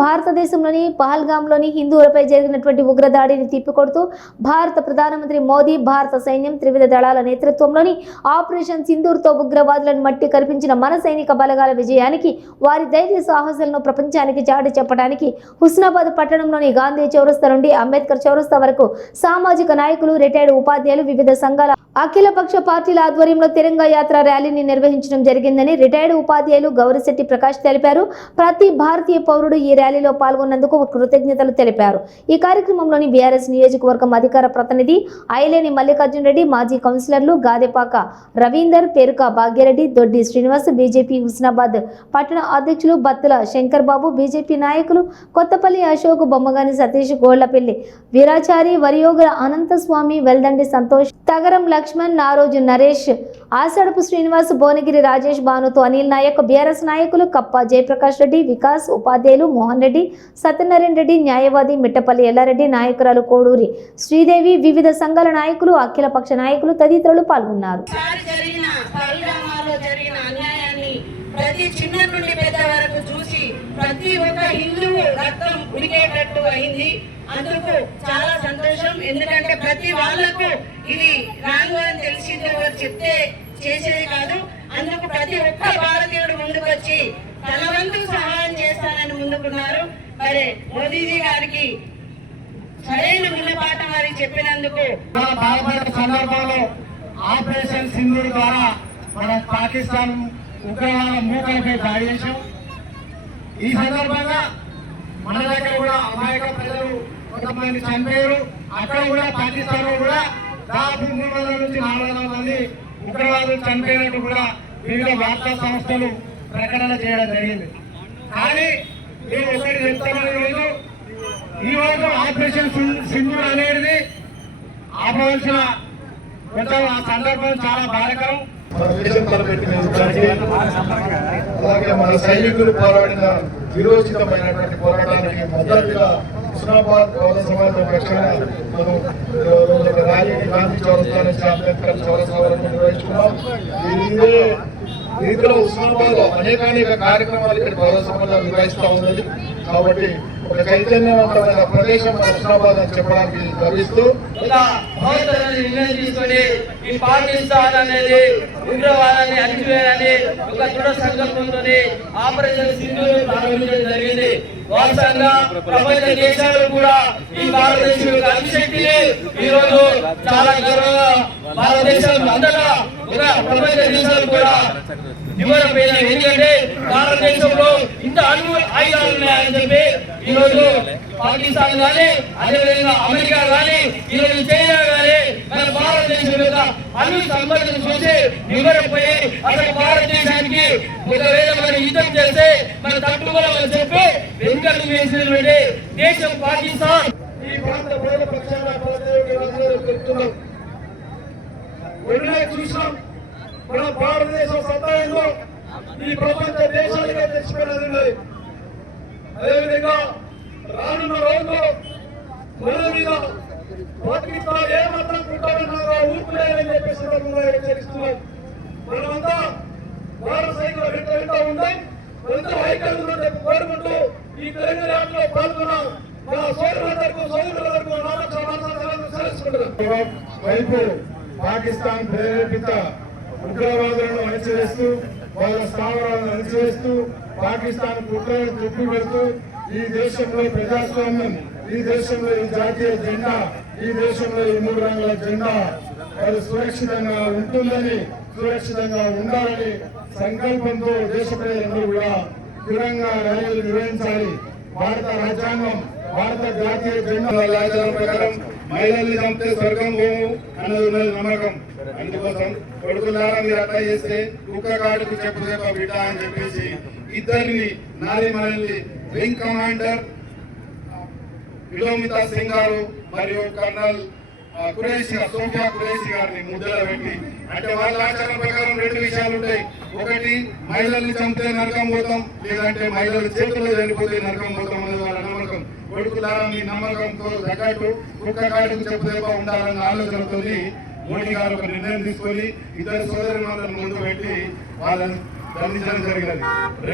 భారతదేశంలోని పహల్గామ్లోని హిందువులపై జరిగినటువంటి ఉగ్రదాడిని తిప్పికొడుతూ భారత ప్రధానమంత్రి మోదీ భారత సైన్యం త్రివిధ దళాల నేతృత్వంలోని ఆపరేషన్ సింధూర్తో ఉగ్రవాదులను మట్టి కల్పించిన మన సైనిక బలగాల విజయానికి వారి ధైర్య సాహసాలను ప్రపంచానికి చాటి చెప్పడానికి హుస్నాబాద్ పట్టణంలోని గాంధీ చౌరస్తా నుండి అంబేద్కర్ చౌరస్తా వరకు సామాజిక నాయకులు, రిటైర్డ్ ఉపాధ్యాయులు, వివిధ సంఘాల అఖిలపక్ష పార్టీల ఆధ్వర్యంలో తిరంగా యాత్ర ర్యాలీని నిర్వహించడం జరిగిందని రిటైర్డ్ ఉపాధ్యాయులు గౌరిశెట్టి ప్రకాష్ తెలిపారు. ప్రతి భారతీయ పౌరుడు ఈ ర్యాలీలో పాల్గొన్నందుకు కృతజ్ఞతలు తెలిపారు. ఈ కార్యక్రమంలోని బీఆర్ఎస్ నియోజకవర్గం అధికార ప్రతినిధి ఐలేని మల్లికార్జున రెడ్డి, మాజీ కౌన్సిలర్లు గాదెపాక రవీందర్, పేరుక భాగ్యరెడ్డి, దొడ్డి శ్రీనివాస్, బీజేపీ హుస్నాబాద్ పట్టణ అధ్యక్షులు బత్తుల శంకర్ బాబు, బీజేపీ నాయకులు కొత్తపల్లి అశోక్, బొమ్మగాని సతీష్, గోళ్లపల్లి వీరాచారి, వరియోగుల అనంతస్వామి, వెల్దండి సంతోష్, తగరం లక్ష్మణ్, నారోజు నరేష్, ఆసడపు శ్రీనివాస్, భువనగిరి రాజేష్, బానుతో అనిల్ నాయక్, బీఆర్ఎస్ నాయకులు కప్ప జయప్రకాష్ రెడ్డి, వికాస్, ఉపాధ్యాయులు మోహన్ రెడ్డి, సత్యనారాయణ రెడ్డి, న్యాయవాది మిట్టపల్లి ఎల్లారెడ్డి, నాయకురాలు కోడూరి శ్రీదేవి, వివిధ సంఘాల నాయకులు, అఖిలపక్ష నాయకులు తదితరులు పాల్గొన్నారు. ప్రతి చిన్న నుండి పెద్ద వరకు చూసి ప్రతి ఒక్క హిందువు రక్తం ఉడికేటట్టు అయింది. అందుకు చాలా సంతోషం. ఎందుకంటే ప్రతి వాళ్లకు ఇది రాంగు అని తెలిసింది, చెప్తే చేసేది కాదు. అందుకు ప్రతి ఒక్క భారతీయుడు ముందుకు వచ్చి తన వంతు సహాయం చేస్తానని ముందుకున్నారు. మరి మోదీజీ గారికి సరైన గుణపాఠం వారికి చెప్పినందుకు సందర్భంలో ఆపరేషన్ సింధూర్ ద్వారా మన పాకిస్తాన్ ఉగ్రవాద మూకలపై దాడి చేశాం. ఈ సందర్భంగా మన దగ్గర కూడా అమాయక ప్రజలు కొంతమంది చనిపోయారు. అక్కడ కూడా పాకిస్తాన్ కూడా దాదాపు 300 నుంచి 400 మంది ఉగ్రవాదులు చనిపోయినట్టు కూడా వివిధ వార్తా సంస్థలు ప్రకటన చేయడం జరిగింది. కానీ నేను ఒకటి చెప్తామని, ఈరోజు ఆపరేషన్ సింధూర్ అనేది ఆపవలసిన కొంచెం ఆ సందర్భం చాలా బాధాకరం. మన దేశం తలపెట్టిన అలాగే మన సైనికులు పోరాడిన విరోచితమైనటువంటి పోరాటానికి మొదటిగా హుస్నాబాద్ గౌరవ సమాజం పక్షాన మనం ర్యాలీని గాంధీ చౌరస్తా నుంచి అంబేద్కర్ చౌరస్తా వరకు నిర్వహించుకున్నాం. ఇదే రీతిలో హుస్నాబాద్ అనేక కార్యక్రమాలు ఇక్కడ గౌరవ సమాజం నిర్వహిస్తూ ఉన్నది. కాబట్టి ఒక చైతన్యవంతమైన ప్రదేశం హుస్నాబాద్ అని చెప్పడానికి గర్విస్తూ నిర్ణయం తీసుకొని ఈ పాకిస్తాన్ అనేది ఉగ్రవాదాన్ని అణిచివేయాలని ఒక దృఢ సంకల్పంతో ఆపరేషన్ సింధూర్ ప్రారంభించడం జరిగింది. వాస్తవంగా ప్రపంచ దేశాలు కూడా ఈ భారతదేశం యొక్క అతిశక్తిని ఈ రోజు చాలా గర్వంగా భారతదేశం అంతటా ప్రపంచ దేశాలు కూడా నిమ్మరపోయినాయి. ఎందుకంటే భారతదేశంలో ఇంత ఆయుధాలు ఉన్నాయని చెప్పి ఈ రోజు పాకిస్తాన్ కానీ, అదేవిధంగా అమెరికా కానీ, ఈ రోజు చైనా కానీ మన భారతదేశం యొక్క అణు సంబంధం చూసి నిమ్మరపోయి అసలు భారతదేశానికి ఒకవేళ మనం యుద్ధం చేస్తే మన తట్టుకోవాలని చెప్పి వెనుకలు వేసినటువంటి దేశం పాకిస్తాన్. ఈ ప్రాంత ప్రజల పక్షాన చెప్తున్నాం. చూసాం మన భారతదేశం సత్తాయంలో ఈ ప్రపంచ దేశాలుగా తెచ్చిపోయినది. అదేవిధంగా రానున్న రోజుల్లో మన మీద పాకిస్తాన్ ఏమాత్రం కుట్టాలన్నారో ఊపులేదని చెప్పేసి హెచ్చరిస్తున్నాం. మనమంతా భారత సైనికుల వెంట ఉందాం, ఎంత ఐక్యంగా చెప్పి కోరుకుంటూ ఈ తెలంగాణ యాత్రలో పాల్గొన్న మన సోదరులందరికీ వైపు పాకిస్తాన్ ప్రేరేపిత ఉగ్రవాదులను అణచివేస్తూ, వాళ్ళ స్థావరాలను అణచివేస్తూ, పాకిస్తాన్ కుట్రలను తిప్పిపెడుతూ ఈ దేశంలో ప్రజాస్వామ్యం, ఈ దేశంలో ఈ జాతీయ జెండా, ఈ దేశంలో ఈ 3 రంగుల జెండా అది సురక్షితంగా ఉంటుందని, సురక్షితంగా ఉండాలని సంకల్పంతో దేశ ప్రజలందరూ కూడా తిరంగా ర్యాలీలు నిర్వహించాలి. భారత రాజ్యాంగం, భారత జాతీయ జెండా రాజ్యాంగం ప్రకారం మహిళల్ని చంపితే స్వర్గం పోవు అన్నది ఉన్నది నమ్మకం. అందుకోసం కొడుకులారా మీరు అట్లా చేస్తే కుక్క కాడుకు చెప్పు బిడ్డ అని చెప్పేసి ఇద్దరిని నారీ మనల్ని వింగ్ కమాండర్ విలోమితా సింగ్ గారు మరియు కర్నల్ సోఫియా కురేషి గారిని ముద్రలో పెట్టి, అంటే వాళ్ళ ఆచారం ప్రకారం 2 విషయాలు ఉంటాయి. ఒకటి మహిళల్ని చంపితే నరకం పోతాం, లేదంటే మహిళల చేతుల్లో చనిపోతే నరకం పోతాం అనేది వాళ్ళ నమ్మకం. కొడుకులారా మీ నమ్మకంతో తగ్గట్టు కుక్క కాడుకు చెప్పుదేప ఉండాలన్న ఆలోచనతో మోడీ గారు ఒక నిర్ణయం తీసుకొని ఇద్దరు సోదరులను ముందు పెట్టి వాళ్ళని దండించడం జరిగినది.